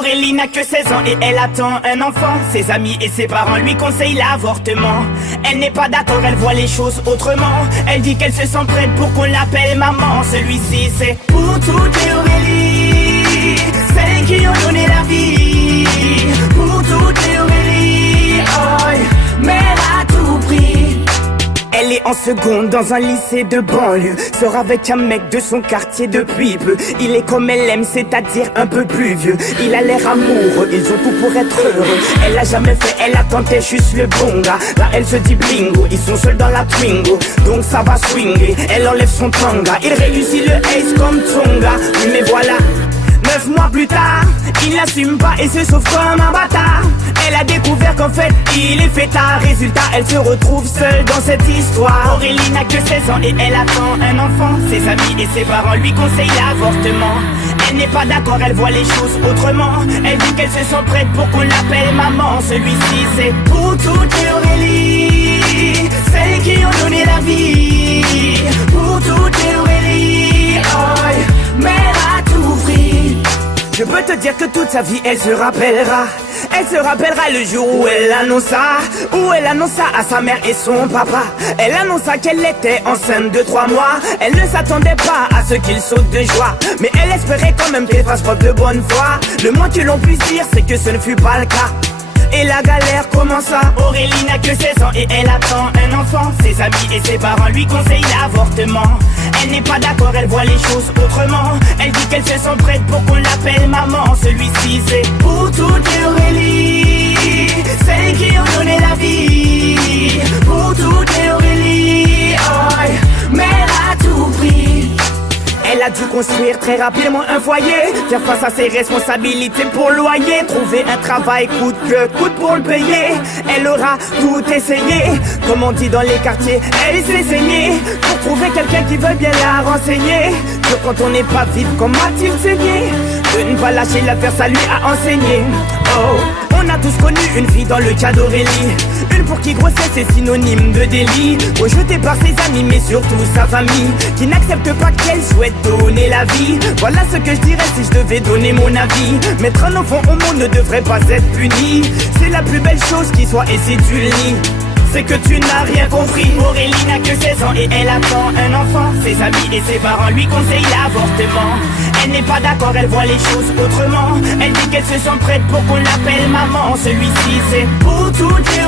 Aurélie n'a que 16 ans et elle attend un enfant. Ses amis et ses parents lui conseillent l'avortement. Elle n'est pas d'accord, elle voit les choses autrement. Elle dit qu'elle se sent prête pour qu'on l'appelle maman. Celui-ci c'est pour toutes les Aurélie, celles qui ont donné la vie. Pour toutes les Aurélie, oh, mère à tout prix. Elle est en seconde dans un lycée de banlieue. Sort avec un mec de son quartier depuis peu. Il est comme elle aime, c'est-à-dire un peu plus vieux. Il a l'air amoureux, ils ont tout pour être heureux. Elle a jamais fait, elle a tenté juste le bon gars. Là elle se dit bingo, ils sont seuls dans la Twingo. Donc ça va swinguer, elle enlève son tanga. Il réussit le ace comme Tonga. Oui mais voilà, 9 mois plus tard, il n'assume pas et se sauve comme un bâtard. Elle a découvert qu'en fait, il est fêtard. Résultat, elle se retrouve seule dans cette histoire. Aurélie n'a que 16 ans et elle attend un enfant. Ses amis et ses parents lui conseillent l'avortement. Elle n'est pas d'accord, elle voit les choses autrement. Elle dit qu'elle se sent prête pour qu'on l'appelle maman. Celui-ci c'est pour toutes les Aurélie, celles qui ont donné la vie. Pour toutes les Aurélie, oh, mère à tout prix. Je peux te dire que toute sa vie elle se rappellera. Elle se rappellera le jour où elle annonça à sa mère et son papa. Elle annonça qu'elle était enceinte de 3 mois. Elle ne s'attendait pas à ce qu'il saute de joie, mais elle espérait quand même qu'elle fasse preuve de bonne foi. Le moins que l'on puisse dire c'est que ce ne fut pas le cas. Et la galère commença. Aurélie n'a que 16 ans et elle attend un enfant. Ses amis et ses parents lui conseillent l'avortement. Elle n'est pas d'accord, elle voit les choses autrement. Elle dit qu'elle se sent prête pour qu'on l'appelle maman. Celui-ci c'est pour toutes les Aurélie, celles qui ont donné la vie. Pour toutes les Aurélie, oh, mère à tout prix. Elle a dû construire très rapidement un foyer, faire face à ses responsabilités pour loyer, trouver un travail coûte que coûte pour le payer. Elle aura tout essayé, comme on dit dans les quartiers, elle s'est saignée pour trouver quelqu'un qui veut bien la renseigner. Que quand on n'est pas vite, comment a-t-il saigné? De ne pas lâcher l'affaire, ça lui a enseigné. Oh, on a tous connu une fille dans le cas d'Aurélie, une pour qui grossesse est synonyme de délit, rejetée par ses amis mais surtout sa famille, qui n'accepte pas qu'elle souhaite donner la vie. Voilà ce que je dirais si je devais donner mon avis. Mettre un enfant au monde ne devrait pas être puni. C'est la plus belle chose qui soit et si tu le nies, c'est que tu n'as rien compris. Aurélie n'a que 16 ans et elle attend un enfant. Ses amis et ses parents lui conseillent l'avortement. Elle n'est pas d'accord, elle voit les choses autrement. Elle dit qu'elle se sent prête pour qu'on l'appelle maman. Celui-ci c'est pour toutes les